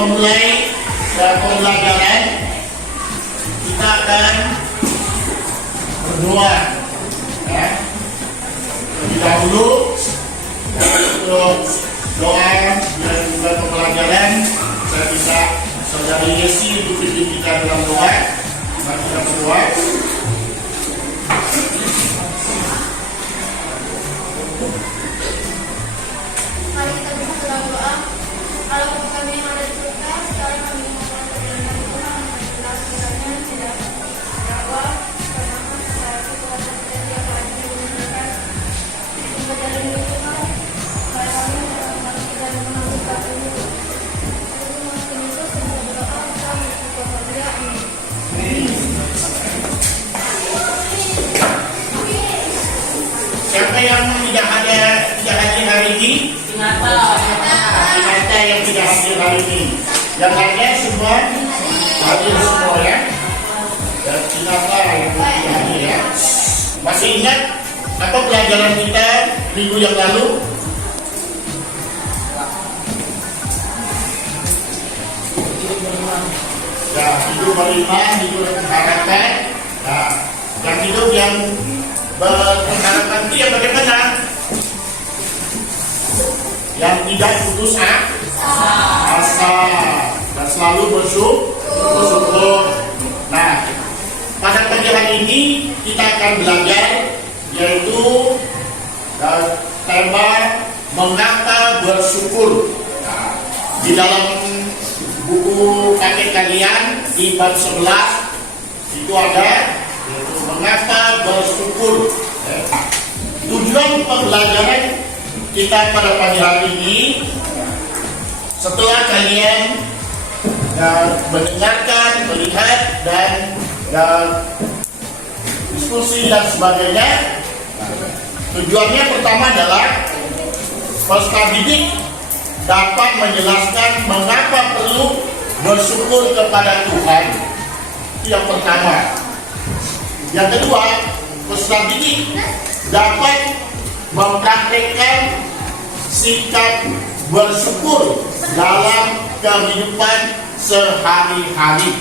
memulai pembelajaran, kita akan berdoa. Ya. Terlebih dahulu untuk doa dan juga pembelajaran, saya bisa saudari Yesi untuk pimpin kita dalam doa. Mari kita berdoa. Mari kita berdoa doa. Allah kami yang ada di surga, sekarang kami memohon perlindungan Tuhan mengenai kiranya tidak dakwa karena saya Tuhan dan dia pasti menggunakan pembelajaran ini Tuhan. Saya kami dalam dan mengambil kata ini. Terima kasih Yesus dan berdoa kami kepada Dia. Amin. Siapa yang tidak hadir hari ini? Sinata yang tidak hadir hari ini. Yang lainnya semua hadir semua ya. Dan Sinata yang tidak hadir ya. Masih ingat apa pelajaran kita minggu yang lalu? Ya, hidup beriman, hidup berharapan. Nah, yang hidup yang berharapan itu yang bagaimana? Yang tidak putus asa dan selalu bersyukur. Nah, pada pagi hari ini kita akan belajar yaitu tema mengapa bersyukur. Nah, di dalam buku kakek kalian di bab 11 itu ada yaitu mengapa bersyukur. Tujuan pembelajaran kita pada pagi hari ini, setelah kalian mendengarkan, melihat dan diskusi dan sebagainya, tujuannya pertama adalah peserta didik dapat menjelaskan mengapa perlu bersyukur kepada Tuhan. Itu yang pertama. Yang kedua, peserta didik dapat mempraktikkan sikap bersyukur dalam kehidupan sehari-hari.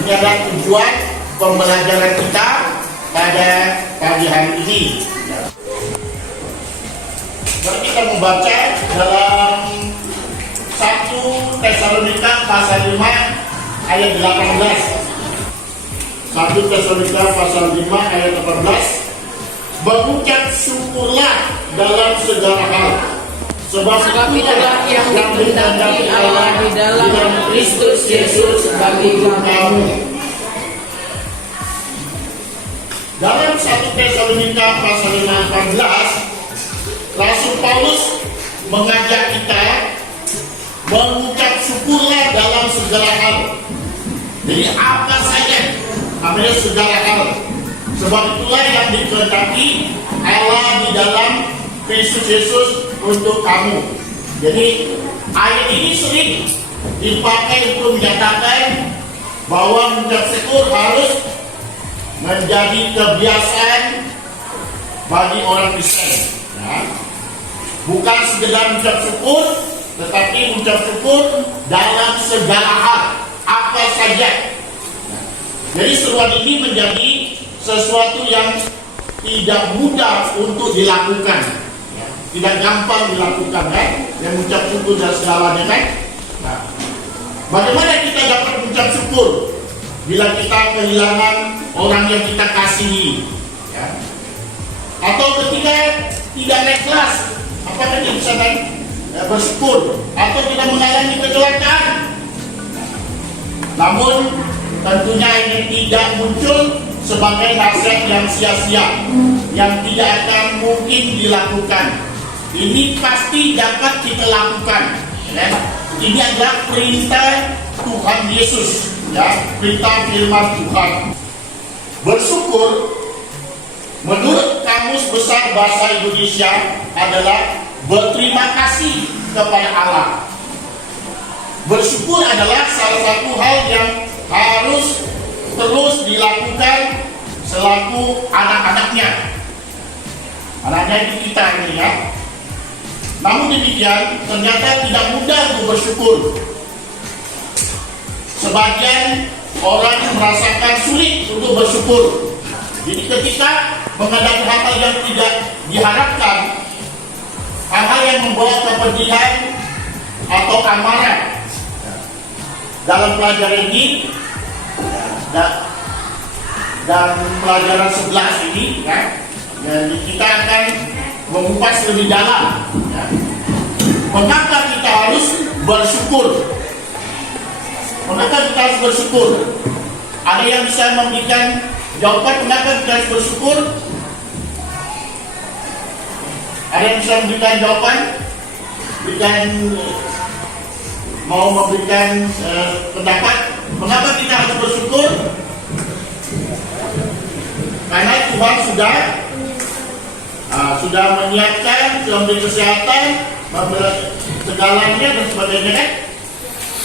Ini adalah tujuan pembelajaran kita pada pagi hari ini. Mari kita membaca dalam 1 Tesalonika pasal 5 ayat 18. 1 Tesalonika pasal 5 ayat 18. Berucap syukurlah dalam segala hal, sebab itulah yang dikehendaki Allah di dalam Kristus Yesus bagi kamu. Dalam 1 Tesalonika pasal 5 14, Rasul Paulus mengajak kita mengucap syukurlah dalam segala hal. Jadi apa saja namanya segala hal. Sebab itulah yang dikehendaki Allah di dalam Kristus Yesus untuk kamu. Jadi ayat ini sering dipakai untuk menyatakan bahwa mengucap syukur harus menjadi kebiasaan bagi orang Kristen. Ya. Bukan sekedar mengucap syukur, tetapi mengucap syukur dalam segala hal, apa saja. Jadi seruan ini menjadi sesuatu yang tidak mudah untuk dilakukan, ya. Tidak gampang dilakukan, kan? Yang mengucap syukur dan segalanya, kan? Nah, bagaimana kita dapat mengucap syukur bila kita kehilangan orang yang kita kasihi, ya? Atau ketika tidak naik kelas, apakah kita bisa naik bersyukur? Atau kita mengalami kecelakaan, namun tentunya ini tidak muncul sebagai nasihat yang sia-sia, yang tidak akan mungkin dilakukan. Ini pasti dapat kita lakukan, ya. Ini adalah perintah Tuhan Yesus, ya, perintah firman Tuhan. Bersyukur menurut Kamus Besar Bahasa Indonesia adalah berterima kasih kepada Allah. Bersyukur adalah salah satu hal yang harus terus dilakukan selaku anak-anaknya. Anaknya itu kita ini, ya. Namun demikian ternyata tidak mudah untuk bersyukur. sebagian orang merasakan sulit untuk bersyukur. Jadi ketika menghadapi hal-hal yang tidak diharapkan, hal-hal yang membawa kepedihan atau amarah, dalam pelajaran ini dan pelajaran 11 ini, jadi kita akan mengupas lebih dalam. Mengapa kita harus bersyukur? Mengapa kita harus bersyukur? Ada yang bisa memberikan jawaban mengapa kita harus bersyukur? Ada yang bisa memberikan jawaban? Mau memberikan pendapat? Mengapa kita harus bersyukur? Karena Tuhan sudah menyiapkan, sudah memberi kesehatan, segalanya dan sebagainya, kan?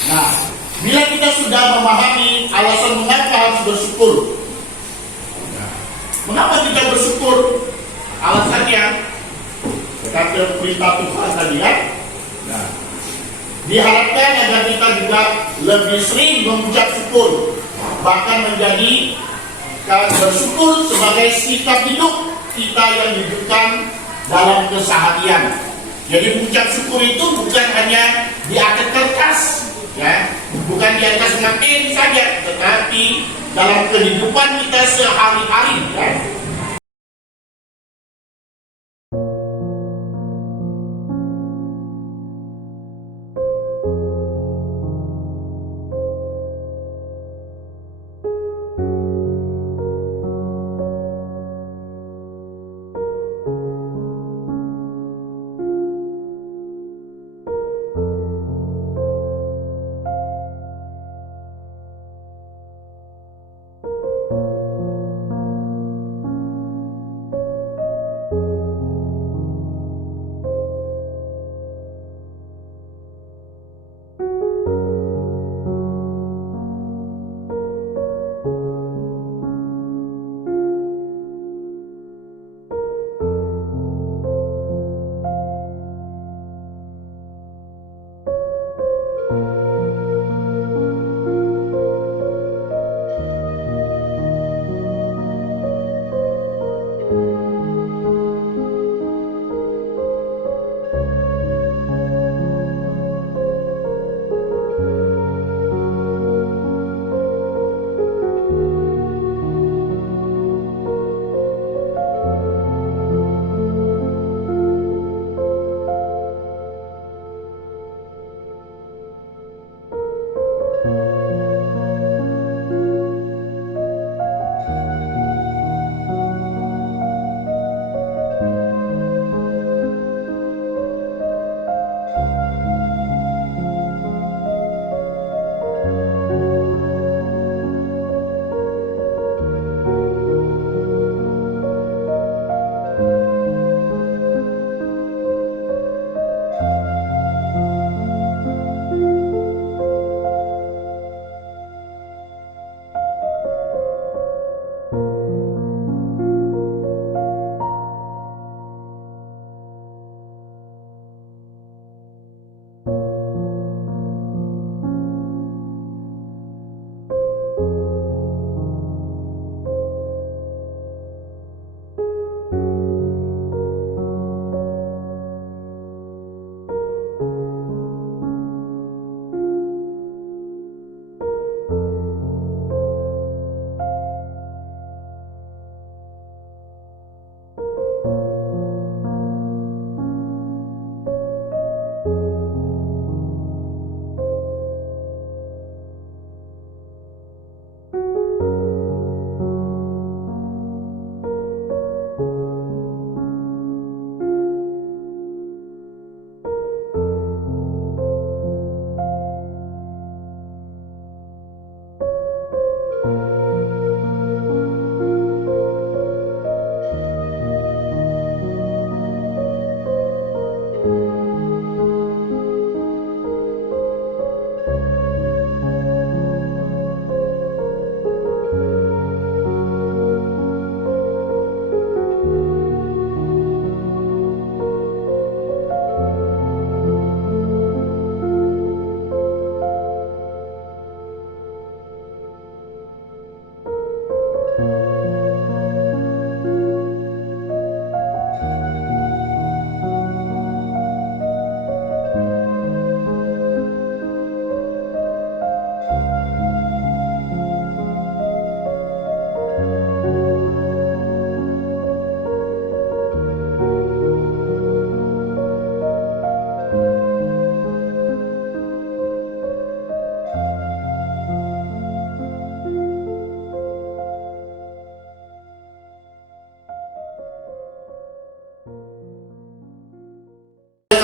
Nah, bila kita sudah memahami alasan mengapa harus bersyukur, mengapa kita bersyukur? Alasannya, kata perintah Tuhan tadi, ya. Nah, diharapkan agar kita juga lebih sering mengucap syukur, bahkan menjadi bersyukur sebagai sikap hidup kita yang dihidupkan dalam keseharian. Jadi mengucap syukur itu bukan hanya di atas kertas, ya, bukan di atas materi saja, tetapi dalam kehidupan kita sehari-hari, ya.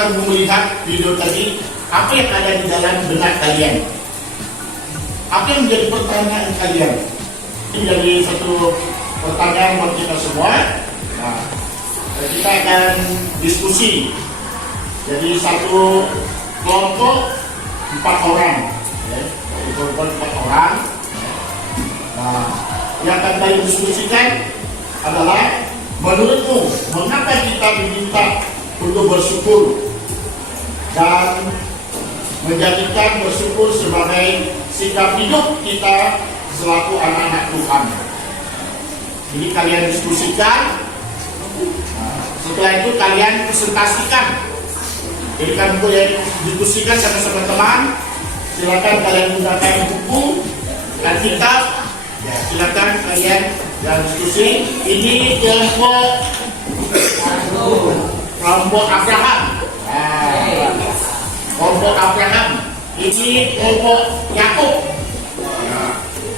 akan melihat video tadi, apa yang ada di dalam benak kalian? Apa yang menjadi pertanyaan kalian? Ini jadi satu pertanyaan buat kita semua. Nah, kita akan diskusi. Jadi satu kelompok 4 orang, ya, kelompok 4 orang. Nah, yang akan kita diskusikan adalah menurutmu mengapa kita diminta untuk bersyukur dan menjadikan bersyukur sebagai sikap hidup kita selaku anak-anak Tuhan. Jadi kalian diskusikan. Setelah itu kalian presentasikan. Jadi kan untuk yang diskusikan sama-sama teman, silakan kalian gunakan buku dan kitab. Ya, silakan kalian yang diskusi. Ini kelompok Abraham. Nah, kelompok Abraham. Ini kelompok Yakub.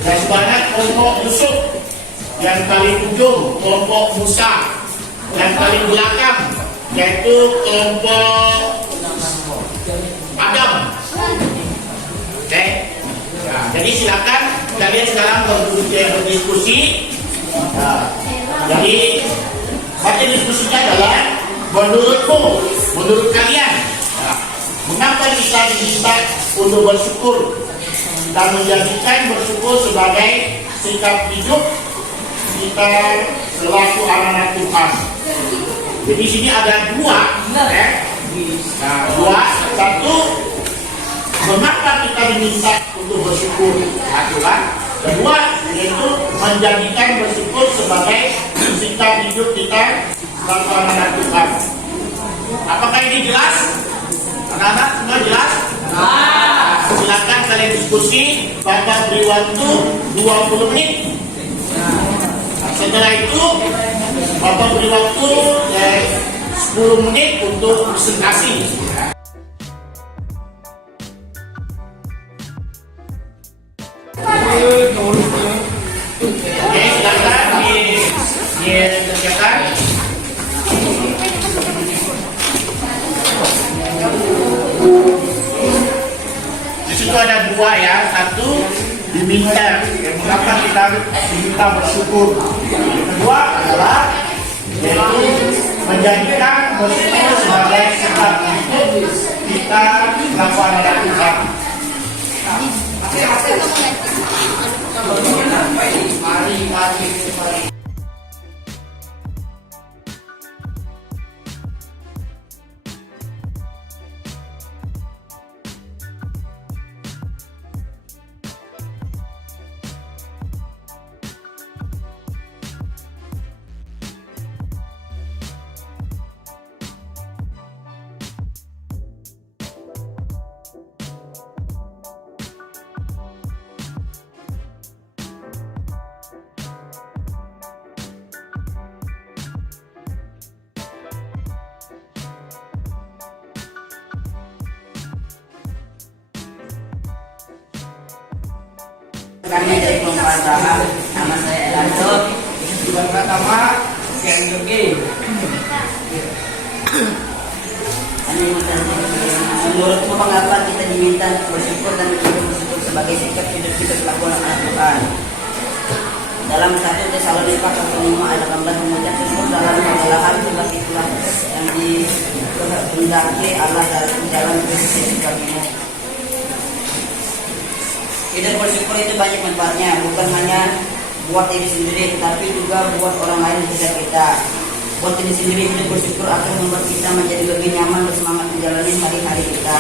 Dan sebanyak kelompok Yusuf. Yang paling ujung kelompok Musa. Yang paling belakang yaitu kelompok Adam. Oke. Nah, jadi silakan kalian sekarang berdiskusi. Nah, jadi materi diskusinya adalah menurut kalian, mengapa kita diminta untuk bersyukur dan menjadikan bersyukur sebagai sikap hidup kita selaku anak-anak Tuhan. Jadi di sini ada dua, Nah, dua. Satu, mengapa kita diminta untuk bersyukur? Satu kan. Kedua, yaitu menjadikan bersyukur sebagai sikap hidup kita selaku anak-anak Tuhan. Apakah ini jelas? Anak-anak semua jelas? Silakan kalian diskusi. Bapak beri waktu 20 menit. Setelah itu Bapak beri waktu 10 menit untuk presentasi. Oke, silakan dikerjakan. Di situ ada dua ya, satu diminta, mengapa kita diminta bersyukur. Kedua adalah yaitu menjadikan bersyukur sebagai sikap hidup kita selaku anak Tuhan. Mari. Kami dari kelompok Abraham, nama saya Elanto. Yang pertama, Siang Yogi. Menurutmu mengapa kita diminta bersyukur dan bersyukur sebagai sikap hidup kita selaku anak Tuhan? Dalam 1 Tesalonika pasal 5 ayat 18 mengucap syukur dalam segala hal sebab itulah yang dikehendaki Allah dalam jalan Kristus bagimu. Hidup bersyukur itu banyak manfaatnya, bukan hanya buat diri sendiri, tetapi juga buat orang lain di sekitar kita. Buat diri sendiri, hidup bersyukur akan membuat kita menjadi lebih nyaman dan semangat menjalani hari-hari kita.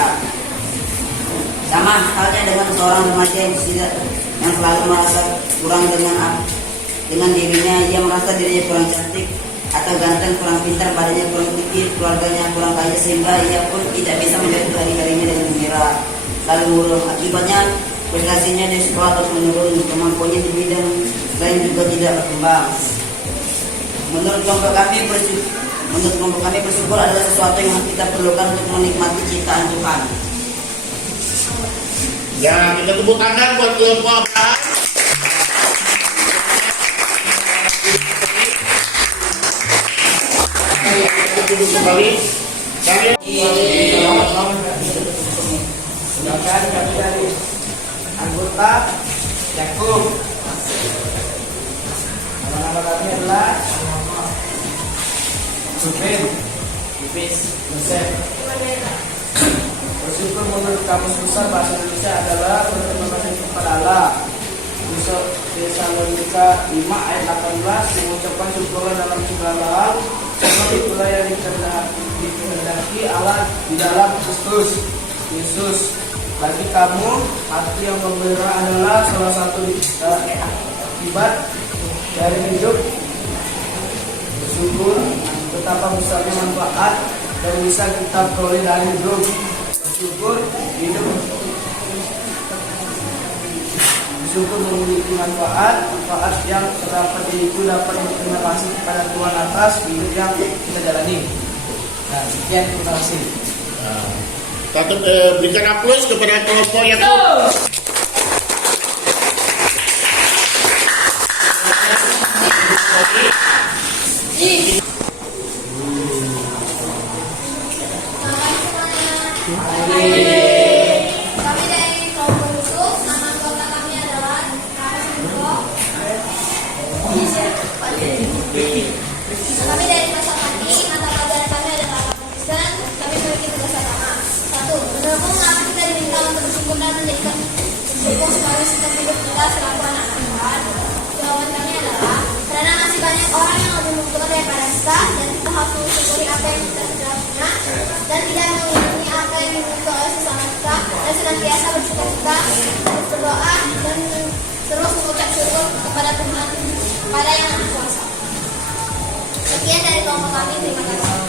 Sama halnya dengan seorang remaja yang selalu merasa kurang dengan dirinya. Ia merasa dirinya kurang cantik atau ganteng, kurang pintar, badannya kurang tinggi, keluarganya kurang kaya, sehingga ia pun tidak bisa menjalani hari-harinya dengan gembira, lalu murung. Akibatnya prestasinya di sekolah terus menurun, kemampuannya di bidang lain juga tidak berkembang. Menurut kelompok kami bersyukur adalah sesuatu yang kita perlukan untuk menikmati ciptaan Tuhan. Ya, kita tepuk tangan buat kelompok Abraham. Kita duduk kembali. Dari Silakan kami dari anggota Jakub. Nama-nama kami adalah Supin, Yosef. Bersyukur menurut Kamus Besar Bahasa Indonesia adalah berterima kasih kepada Allah. Tesalonika 5 ayat 18 mengucapkan syukurlah dalam segala hal karena itulah yang dikehendaki Allah di dalam Kristus Yesus. Bagi kamu, hati yang gembira adalah salah satu akibat dari hidup bersyukur. Betapa besarnya manfaat yang bisa kita peroleh dari hidup bersyukur. Bersyukur memiliki manfaat yang terdapat itu dapat berterima kasih kepada Tuhan atas hidup yang kita jalani. Nah, sekian, terima kasih. Kita berikan aplaus kepada kelompok yang Kami dari kelompok Yusuf, nama anggota kami adalah Kami dari kelas kami, mata pelajaran kami adalah agama Kristen. Kami memiliki tugas sama. 1. Mendukung apa kita diminta untuk bersyukur dan menjadikan bersyukur sebagai sistem hidup kita selaku anak-anak Tuhan. Jawaban kami adalah karena masih banyak orang yang lebih membutuhkan daripada kita, dan kita harus mensyukuri apa yang kita sudah punya dan tidak mengurangi apa yang dimiliki oleh sesama kita, dan senantiasa bersyukur kita terus berdoa dan terus mengucap syukur kepada Tuhan kepada yang Maha Kuasa. Sekian dari kelompok kami, terima kasih.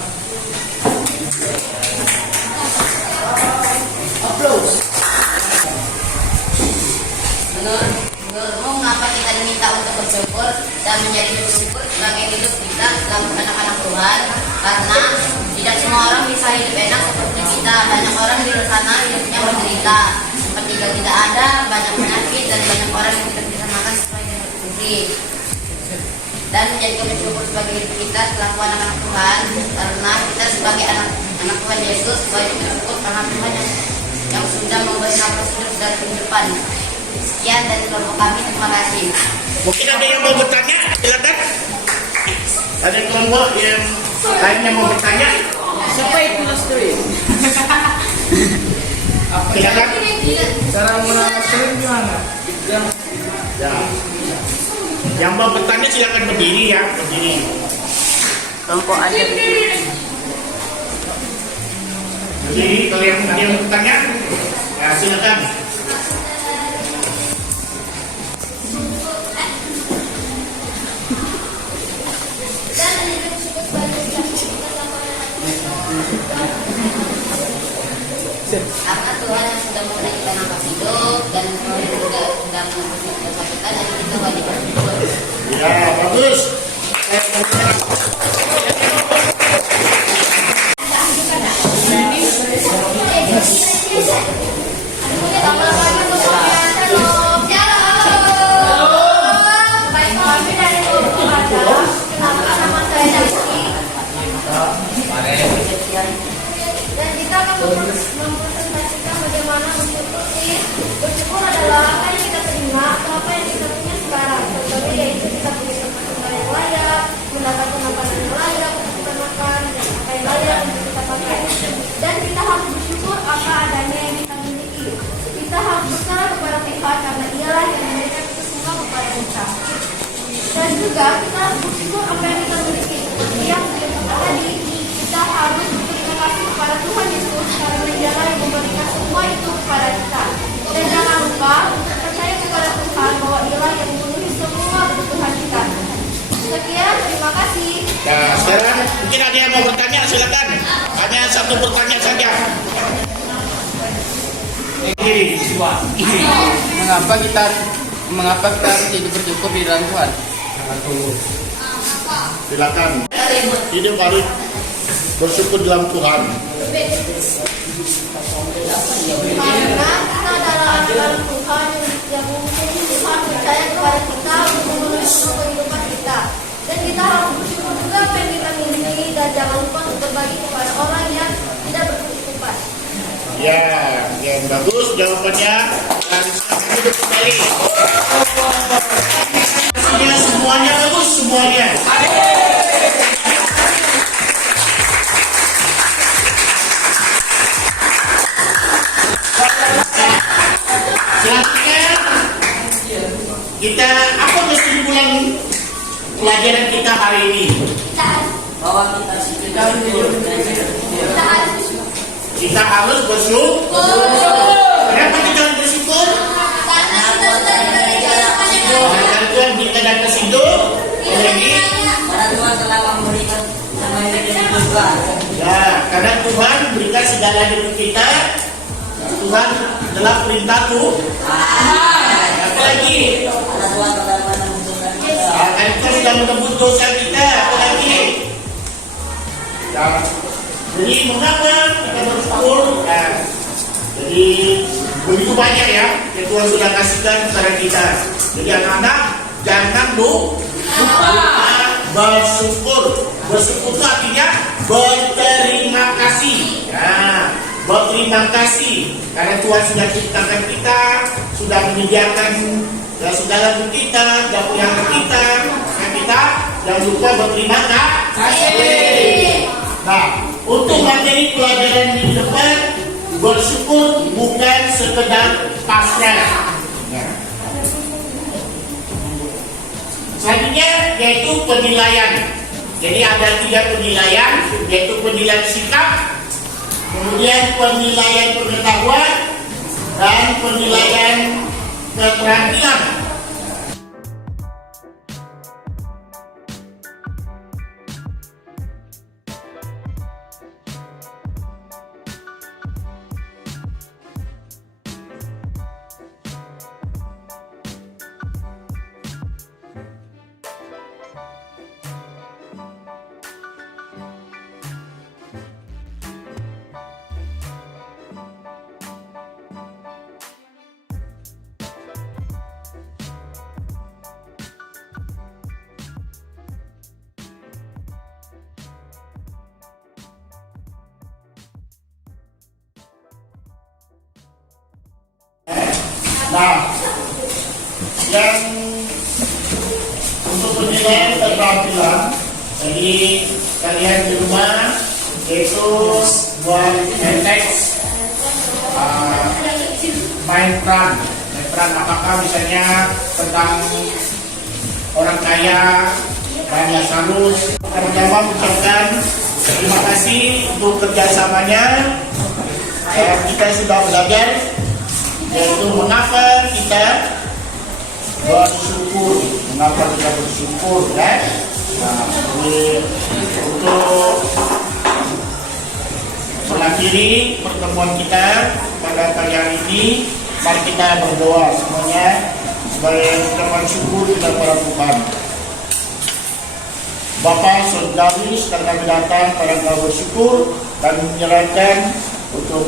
Applause. Menurutmu mengapa kita diminta untuk bersyukur dan menjadi bersyukur sebagai hidup kita selaku anak-anak Tuhan? Karena tidak semua orang bisa hidup enak seperti kita. Banyak orang di luar sana hidupnya menderita, seperti tidak ada, banyak penyakit, dan banyak orang yang tidak bisa makan sesuai dengan bersyukur. Dan menjadi bersyukur sebagai hidup kita selaku anak-anak Tuhan, karena kita sebagai anak Tuhan Yesus wajib bersyukur karena Tuhan yang sudah memberi nafas hidup dan kehidupan. Sekian dari kelompok kami, terima kasih. mungkin ada yang mau bertanya, silakan. Ada kelompok yang lainnya mau bertanya, Siapa itu Lestri? silakan. Cara mengenal stream gimana? Ya. Yang mau bertanya silakan berdiri ya, berdiri. Kelompok ada. Berdiri kalau yang ada yang mau bertanya, ya silakan. Dan menjadi bersyukur sebagai hidup kita selaku anak-anak Tuhan. Karena Tuhan yang sudah memberi kita nafas hidup dan juga sudah mengampuni dosa kita, dan kita wajib bersyukur. Ya, bagus. Dan kita akan mempresentasikan bagaimana bersyukur. Bersyukur adalah apa yang kita terima atau apa yang kita punya sekarang. Contohnya yaitu kita punya tempat tinggal yang layak, mendapatkan makanan yang layak untuk kita makan, dan apa yang layak untuk kita pakai. Dan kita harus bersyukur apa adanya yang kita miliki. Kita harus berserah kepada Tuhan karena Dialah yang memberikan itu semua kepada kita. Dan juga kita harus bersyukur apa yang kita miliki. Seperti yang disebutkan tadi, kita harus berterima kasih kepada Tuhan Yesus karena Dialah yang memberikan semua itu kepada kita. Dan jangan lupa untuk percaya kepada Tuhan bahwa Dialah yang memenuhi semua kebutuhan kita. Sekian, terima kasih. Nah, sekarang mungkin ada yang mau bertanya, silakan. Hanya satu pertanyaan saja. Mengapa kita harus hidup bersyukur di dalam Tuhan? Silakan. Hidup harus bersyukur dalam Tuhan. Karena kita adalah anak-anak Tuhan yang mungkin Tuhan percaya kepada kita untuk memenuhi semua kehidupan kita. Dan kita harus bersyukur juga apa yang kita miliki, dan jangan lupa untuk berbagi kepada orang yang Ya, yang bagus jawabannya. Dan sekarang duduk kembali. Semuanya bagus, semuanya. Selanjutnya kita apa kesimpulan pelajaran kita hari ini? Bahwa kita bersyukur. Kita harus bersyukur. Kenapa kita harus bersyukur? Karena Tuhan kita dan kasih hidup. Lagi. Karena Tuhan telah memberikan nama hidup juga. Ya, karena Tuhan berikan segala hidup kita. Tuhan telah perintah Tuhan. Apa lagi? Karena Tuhan telah menentukan kita. Karena Tuhan sudah menebus dosa kita. Apa lagi? Ya, jadi mengapa kita bersyukur? Ya, jadi begitu banyak ya yang Tuhan sudah kasihkan kepada kita. Jadi anak-anak jangan lupa bersyukur. Bersyukur itu artinya berterima kasih. Ya, berterima kasih karena Tuhan sudah ciptakan kita, sudah menyediakan segala untuk kita, dan pelihara kita. Dan kita jangan lupa berterima kasih. Nah, untuk materi pelajaran di depan, bersyukur bukan sekedar pasrah. Nah. Selanjutnya yaitu penilaian. Jadi ada 3 penilaian, yaitu penilaian sikap, kemudian penilaian pengetahuan, dan penilaian keterampilan. Nah, yang untuk penilaian keterampilan, jadi kalian di rumah itu buat teks, main peran apakah misalnya tentang orang kaya, banyak salus. Pertama ucapkan terima kasih untuk kerjasamanya. Kita sudah belajar yaitu mengapa kita bersyukur, ya. Nah, ini untuk mengakhiri pertemuan kita pada pagi hari ini, mari kita berdoa semuanya sebagai ucapan syukur kepada Tuhan. Bapa Saudari, sekarang kami datang pada Engkau bersyukur dan menyerahkan untuk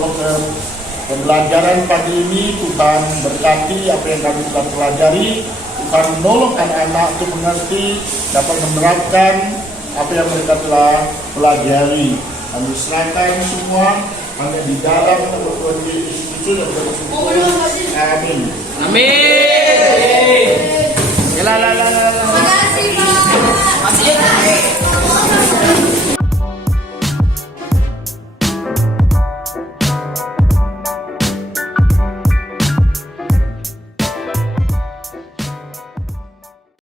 pembelajaran pagi ini. Tuhan berkati apa yang kami telah pelajari. Tuhan menolong anak-anak untuk mengerti, dapat menerapkan apa yang mereka telah pelajari. Kami serahkan semua hanya di dalam nama Tuhan Yesus Kristus dan bersyukur. Amin. Amin. Terima kasih, Pak.